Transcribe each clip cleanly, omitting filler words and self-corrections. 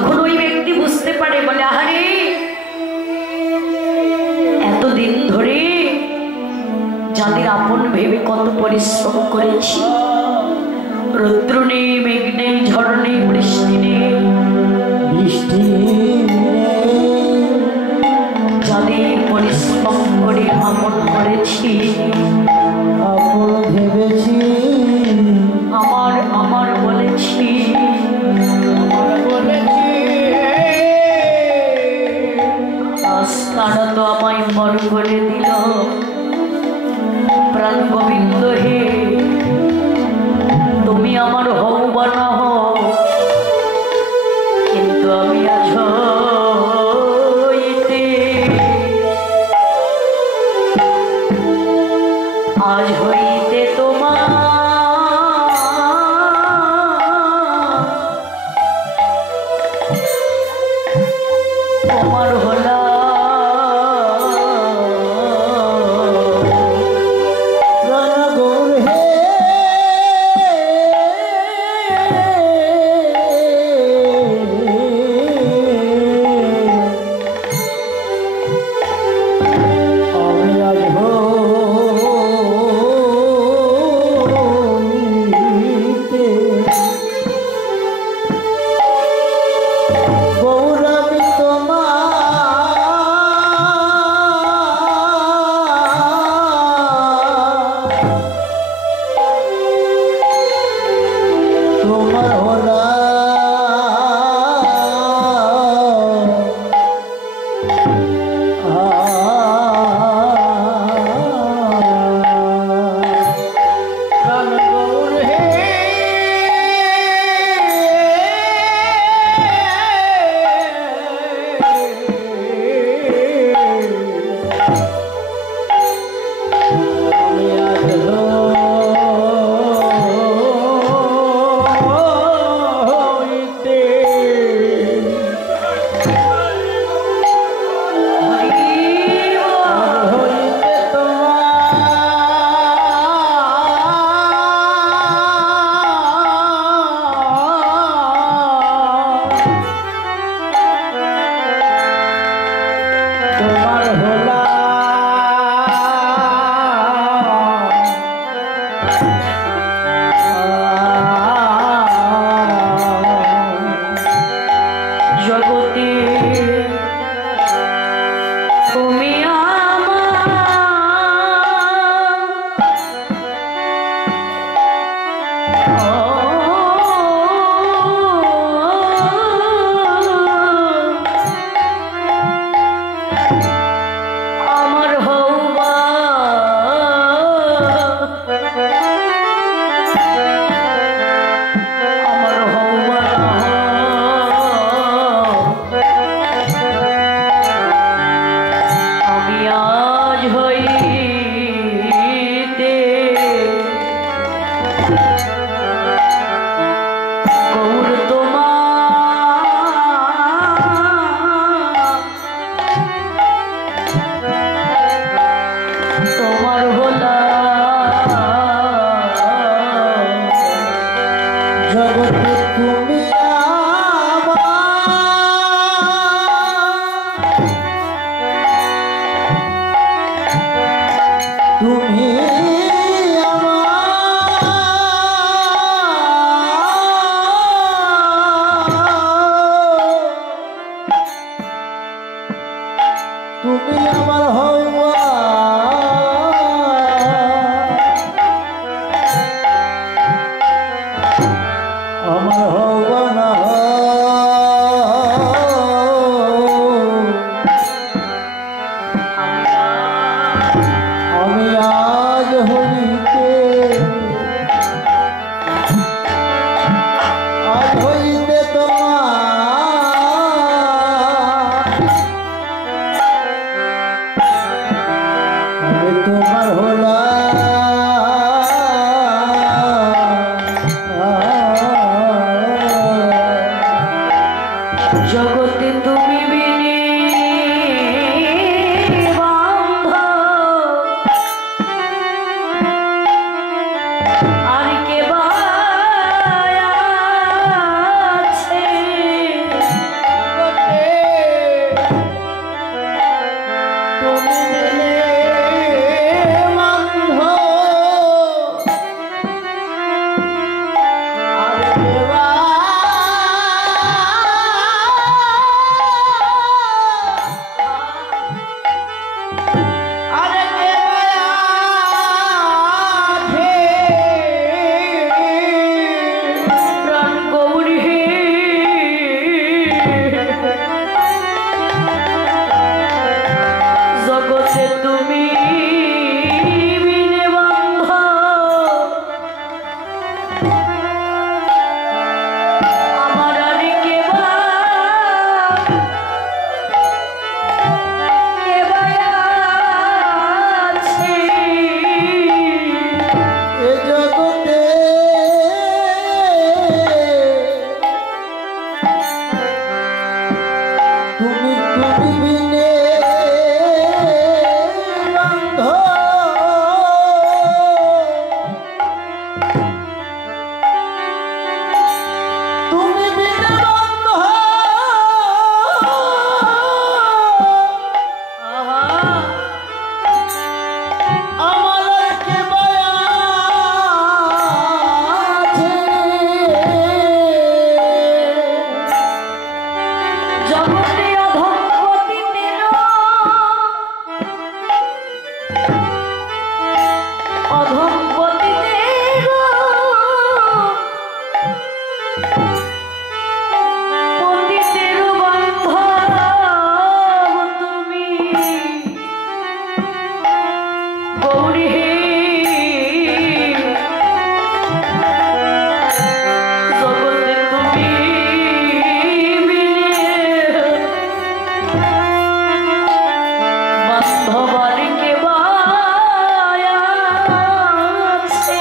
যখন ওই ব্যক্তি বুঝতে পারে বলে আহারে এতদিন ধরে যাদের আপন ভেবে কত পরিশ্রম করেছি, রৌদ্র নেই, মেঘ নেই, ঝড় নেই, বৃষ্টি নেই, যাদের পরিশ্রম করে আপন করেছি, আপন ভেবেছি, আমার আমার বলেছি, আজ তারা তো আমায় মর করে দিল। প্রাণ গোবিন্দ হে, তুমি আমার হও বা না হও, কিন্তু আমি আজ হইতে, আজ হইতে তোমার হলা জগতে তুমি বিনে বান্ধ আর কে বা আছে তুমি বিনে বান্ধ তুমি বিনে বান্ধ আমার কে মায়া আছে জগতে অধঃপতিতের পতিতের বান্ধব তুমি গৌরী হে জগতে তুমি বিনে বান্ধবার কে বায়া আছে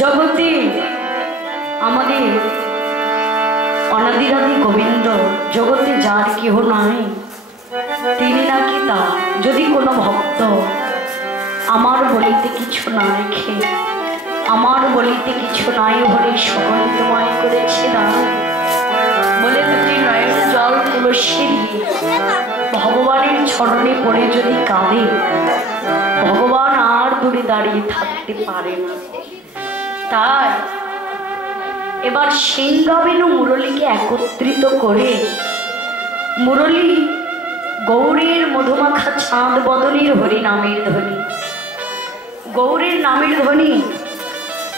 জগতে আমাদের অনাদিরাদি গোবিন্দ জগতে যার কেহ নাই তিনি নাকি তা যদি কোনো ভক্ত আমার বলিতে কিছু না রেখে আমার বলিতে কিছু নাই হলে সকলে তোমায় করেছে না বলে দুটি নয়ন জল তুলসী দিয়ে ভগবানের চরণে পড়ে যদি কাঁদে ভগবান আর দূরে দাঁড়িয়ে থাকতে পারে না। তাই এবার সিংহবেণু মুরলীকে একত্রিত করে মুরলী গৌরীর মধুমাখা চাঁদ বদনের হরি নামের ধ্বনি গৌরীর নামের ধ্বনি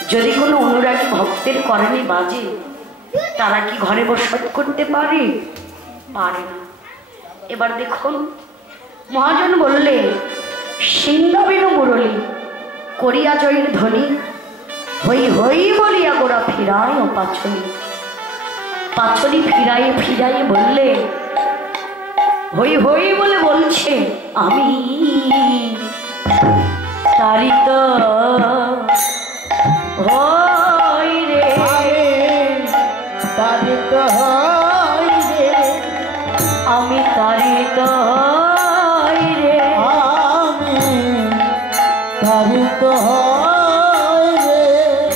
যদি কোনো অনুরাগী ভক্তের কর্ণে বাজে তারা কি ঘরে বসত করতে পারে? পারে না। এবার দেখুন মহাজন বললে সিংহবেণু মুরলী করিয়া জয়ের ধ্বনি হই হই বলিয়া গোড়া ফিরায় ও পাছনি পাছনি ফিরাইয়ে ফিরাইয়ে বললে হই হই বলে বলছে আমি তারিত হই রে তারিত হই রে আমি তারিত হই রে আমি তারিত হই রে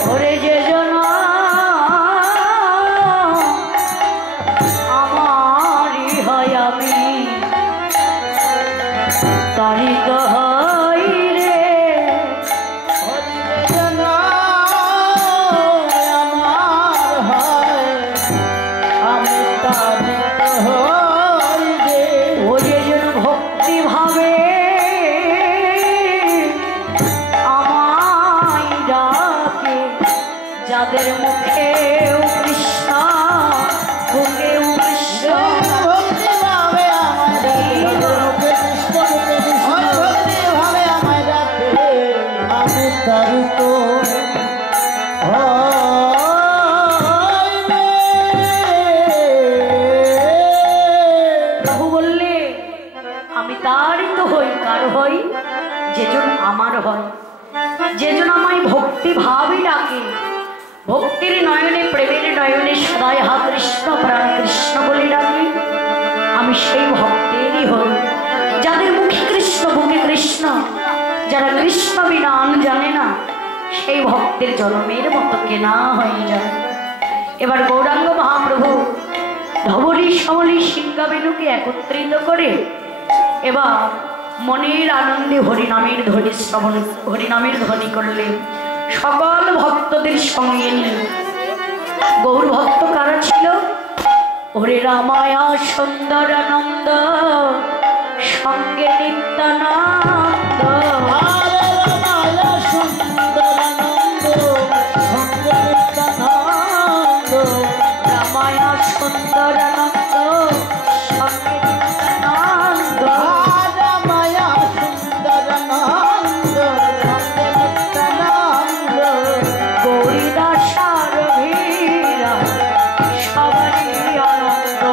ওরে যে জন আমারই হয় আমি তারিত হই রে হরি রে জানা যাদের মুখেও কৃষ্ণ বুকেও কৃষ্ণ ভক্তি ভাবে আমার মুখে কৃষ্ণ মুখে কৃষ্ণ ভক্তি ভাবে আমার রাতে আমি তার তো প্রভু বললে আমি তারই তো হই। কার হই? যেজন আমার হয়, যেজন আমায় ভক্তি ভাবই ডাকে, ভক্তির নয়নে প্রেমের নয়নে সদাই হা কৃষ্ণ প্রাণ কৃষ্ণ বলে ডাকে, আমি সেই ভক্তেরই হই। যাদের মুখে কৃষ্ণ বুকে কৃষ্ণ, যারা কৃষ্ণ বিনাম জানে না, সেই ভক্তের জন্মের মতো কেনা হয়ে যায়। এবার গৌরাঙ্গ মহাপ্রভু ধবলী সমলী সিংহাবেনুকে একত্রিত করে এবার মনের আনন্দে হরিনামের ধ্বনি শ্রবণ, হরিনামের ধ্বনি করলেন সকল ভক্তদের সঙ্গে নিয়ে। গৌর ভক্ত কারা ছিল? ওরে রামায়া সুন্দরানন্দ সঙ্গে নিত্যানন্দ, রামায়া সুন্দরানন্দ সঙ্গে নিত্যানন্দ, গৌরীদাসার ভীরা সবারই আনন্দ,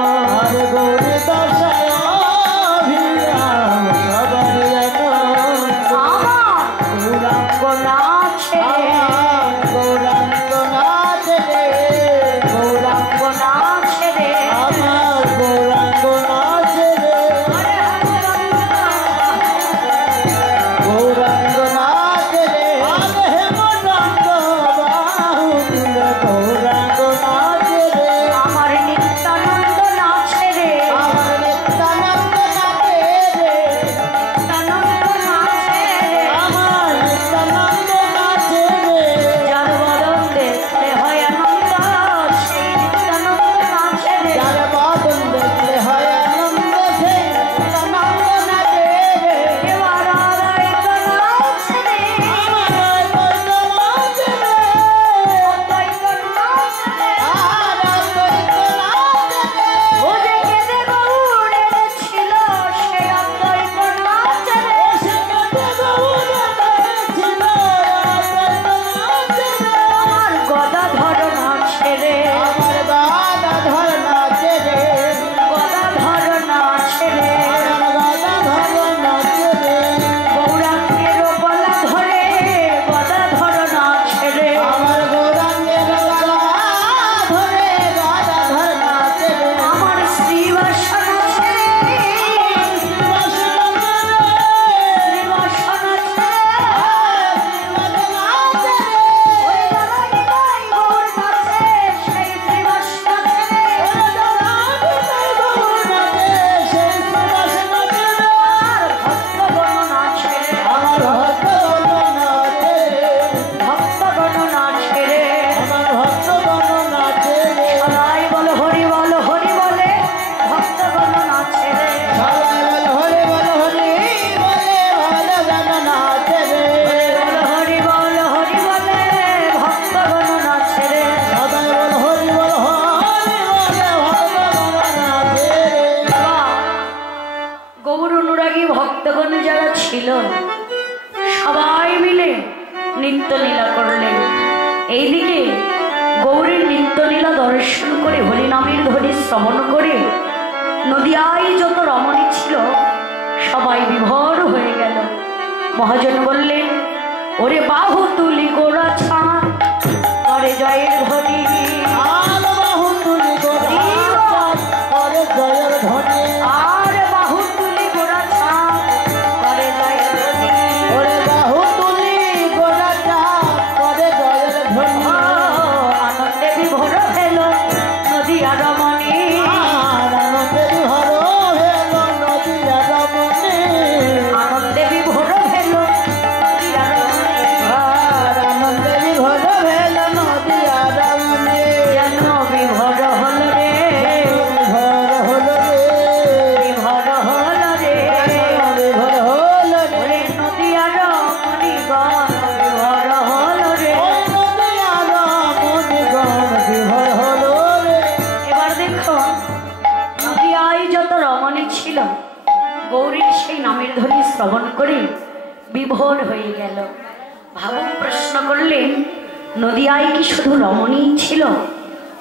ছিল সবাই মিলে নিত্যলীলা করলেন। এইদিকে গৌরীর নিত্যলীলা দর্শন করে হরিনামের ধ্বনি শ্রবণ করে নদিয়ায় যত রমণী ছিল সবাই বিভোর হয়ে গেল। মহাজন বললেন, ওরে বাহু তুলি গোড়া ছাঁ করে জয়ের ধ্বনি, বাহু তুলি গোড়া করে জয়ের ধ্বনি, আর বাহু তুলি গোড়া ছাঁ করে জয়ের ধ্বনি, ওরে বাহু তুলি গোড়া ছাঁ করে জয়ের ধ্বনি। আনন্দে বিভোর হলো নদিয়া রমণী, আনন্দে বিভোর হলো নদিয়া রমণী, আনন্দে বিভোর হলো নদিয়া রমণী, আনন্দে বিভোর হলো নদিয়া রমণী। শ্রবণ করে বিভোর হয়ে গেল। ভাবুক প্রশ্ন করলেন, নদিয়ায় কি শুধু রমণী ছিল,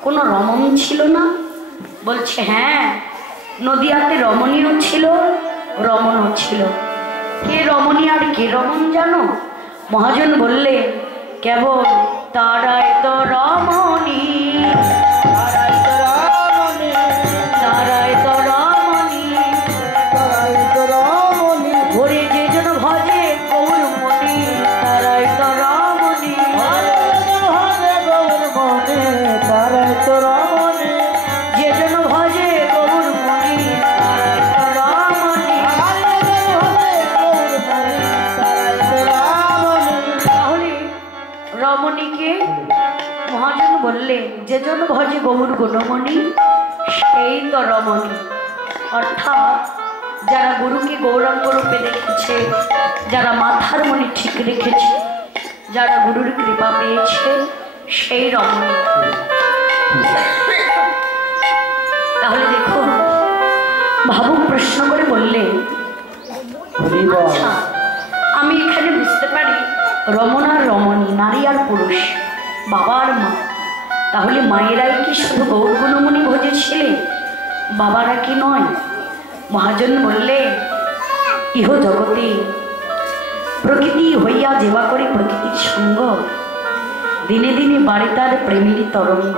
কোনো রমণ ছিল না? বলছে হ্যাঁ, নদিয়াতে রমণীও ছিল, রমণও ছিল। কে রমণী আর কে রমণ জানো? মহাজন বললেন, কেবল তারাই তো রমণী, তারাই তো রমণী, ঘরে যে জন ভজে গৌরমণি, তারাই তো রমণী, যে জন ভজে গৌরমণি, তারাই তো রমণী। তাহলে রমণীকে মহাজন বললেন, যে জন ভজে গৌর গুণমণি, সেই তো রমণী। অর্থাৎ যারা গুরুকে গৌরাঙ্গ রূপে দেখেছে, যারা মাথার মনে ঠিক রেখেছে, যারা গুরুর কৃপা পেয়েছে, সেই রমণী। তাহলে দেখুন, ভাবুক প্রশ্ন করে বললেন, আচ্ছা আমি এখানে বুঝতে পারি রমণ আর রমণী, নারী আর পুরুষ, বাবা আর মা। তাহলে মায়েরাই কি শুধু গৌর গুণমণি ভজেছিলেন, বাবারা কি নয়? মহাজন বললেন, ইহ জগতে প্রকৃতি হইয়া যেবা করে প্রকৃতির সঙ্গ, দিনে দিনে বাড়ে তার প্রেমেরই তরঙ্গ।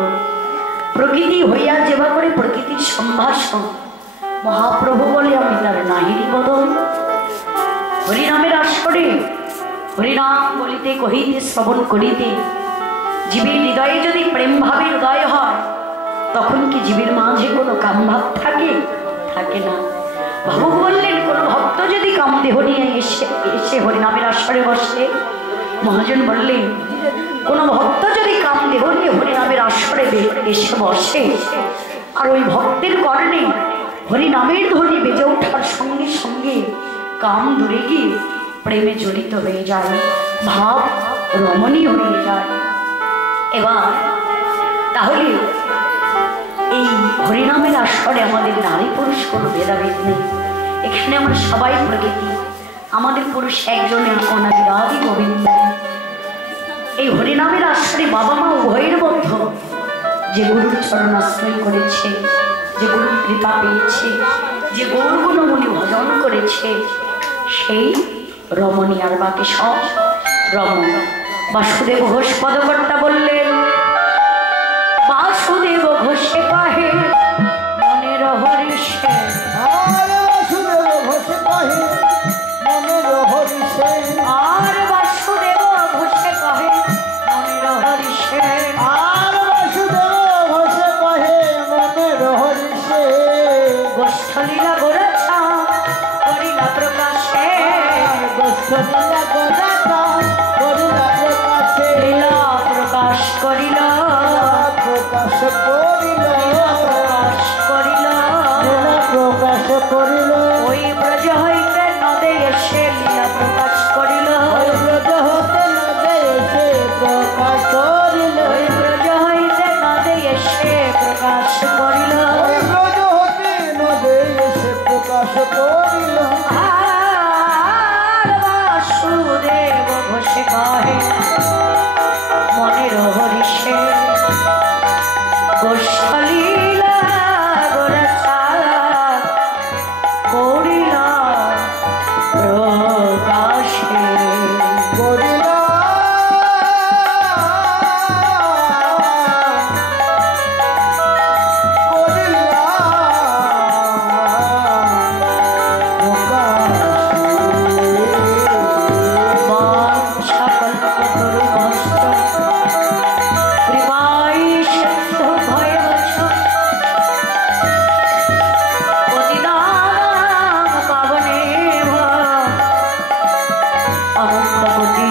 প্রকৃতি হইয়া যেবা করে প্রকৃতির সম্ভাষণ, মহাপ্রভু বলে আমি তার নাহিরি বদল। হরিনামের আসরে হরিনাম বলিতে কহিতে শ্রবণ করিতে জীবের হৃদয়ে যদি প্রেম ভাবের উদয় হয়, তখন কি জীবের মাঝে কোনো কামভাব থাকে? থাকে না। ভাবুক বললেন, কোনো ভক্ত যদি কামদেহ নিয়ে এসে হরিনামের আসরে বসে, মহাজন বললেন, কোনো ভক্ত যদি কামদেহ নিয়ে হরিনামের আসরে এসে বসে, আর ওই ভক্তের কর্ণে হরিনামের ধ্বনি বেজে ওঠার সঙ্গে সঙ্গে কাম দূরে গিয়ে প্রেমে জড়িত হয়ে যায়, ভাব রমণীয় হয়ে যায়। এবার তাহলে এই হরিনামের আসরে আমাদের নারী পুরুষ কোনো ভেদাভেদ নেই। এখানে আমরা সবাই প্রকৃতি, আমাদের পুরুষ একজনের অনাবিরাদি গোবিন্দ। এই হরিনামের আসরে বাবা মা উভয়ের বদ্ধ, যে গুরুর চরণ আশ্রয় করেছে, যে গুরুর কৃপা পেয়েছে, যে গৌর গুণমণি ভজন করেছে, সেই রমণী, আর বাকি সব রমণ। বাসুদেব ঘোষ পদকর্তা বললেন, বাসুদেব ঘোষে কাহে মনের হরিষে, আর বাসুদেব ঘোষে কাহে মনের হরিষে, আর বাসুদেব ঘোষে কাহে মনের হরিষে, গোষ্ঠলীলা গোরাছা করিলা প্রকাশে, গোষ্ঠলীলা গোরাছা করিলা প্রকাশে, লীলা প্রকাশ করিল, প্রকাশ করিল, প্রকাশ করিল, প্রকাশ করিল, ওই ব্রজ হইতে নদে এসে লীলা প্রকাশ করিল, ওই ব্রজ হইতে নদে এসে প্রকাশ করিল, ওই ব্রজ হইতে নদে এসে প্রকাশ করিল, ওই ব্রজ হইতে নদে এসে প্রকাশ করিল। আর বাসুদেব ঘোষে কাহে মনের হরিষে, গোষ্ঠলীলা গোরাছা করিলা প্রকাশে, করিলা অনন্তকোটি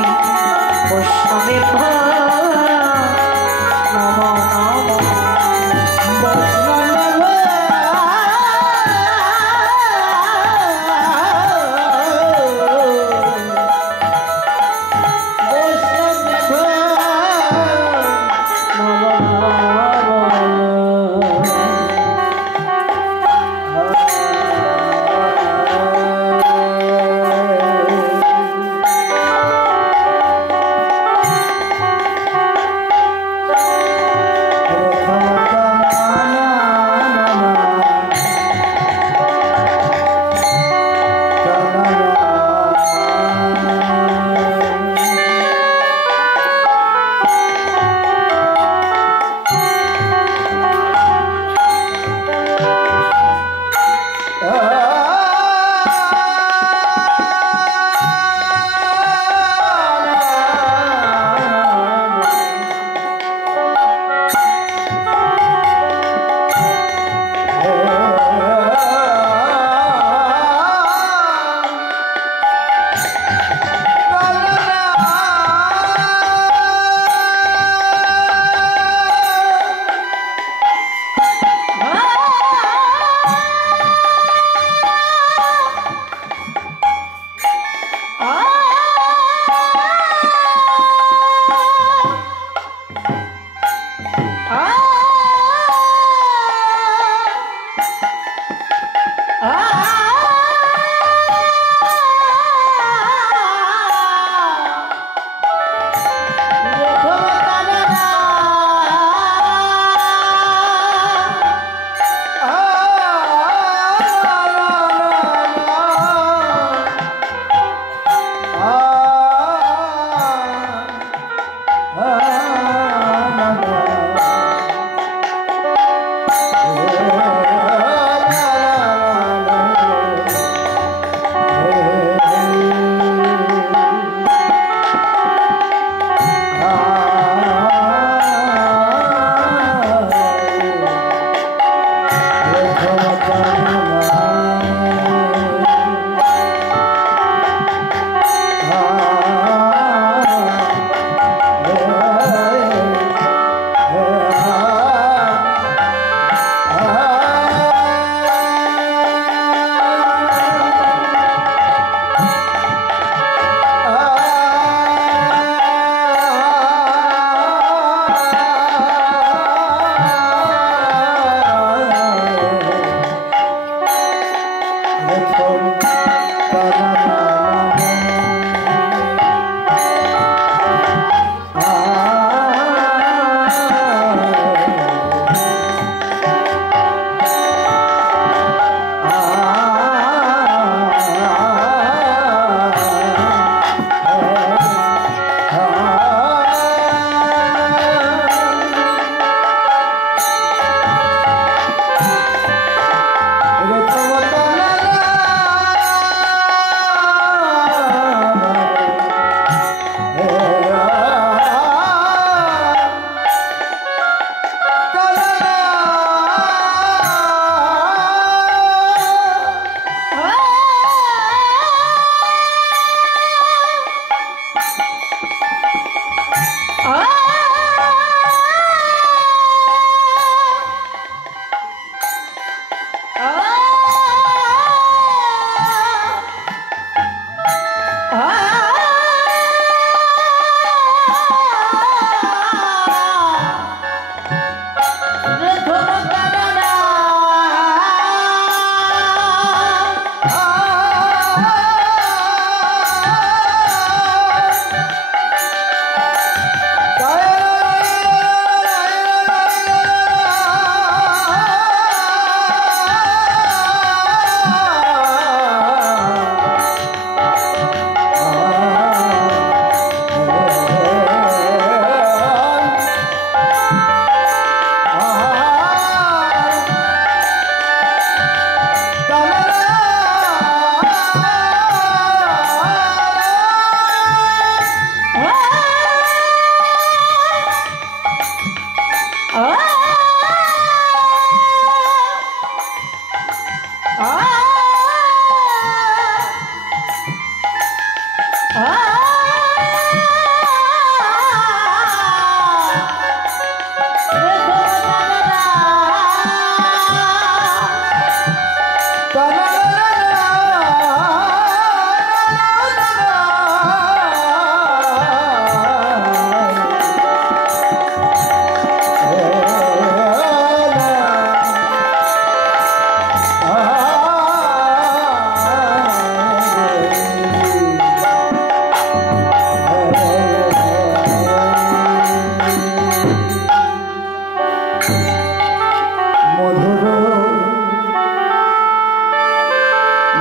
মধুর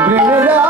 বৃন্দাবন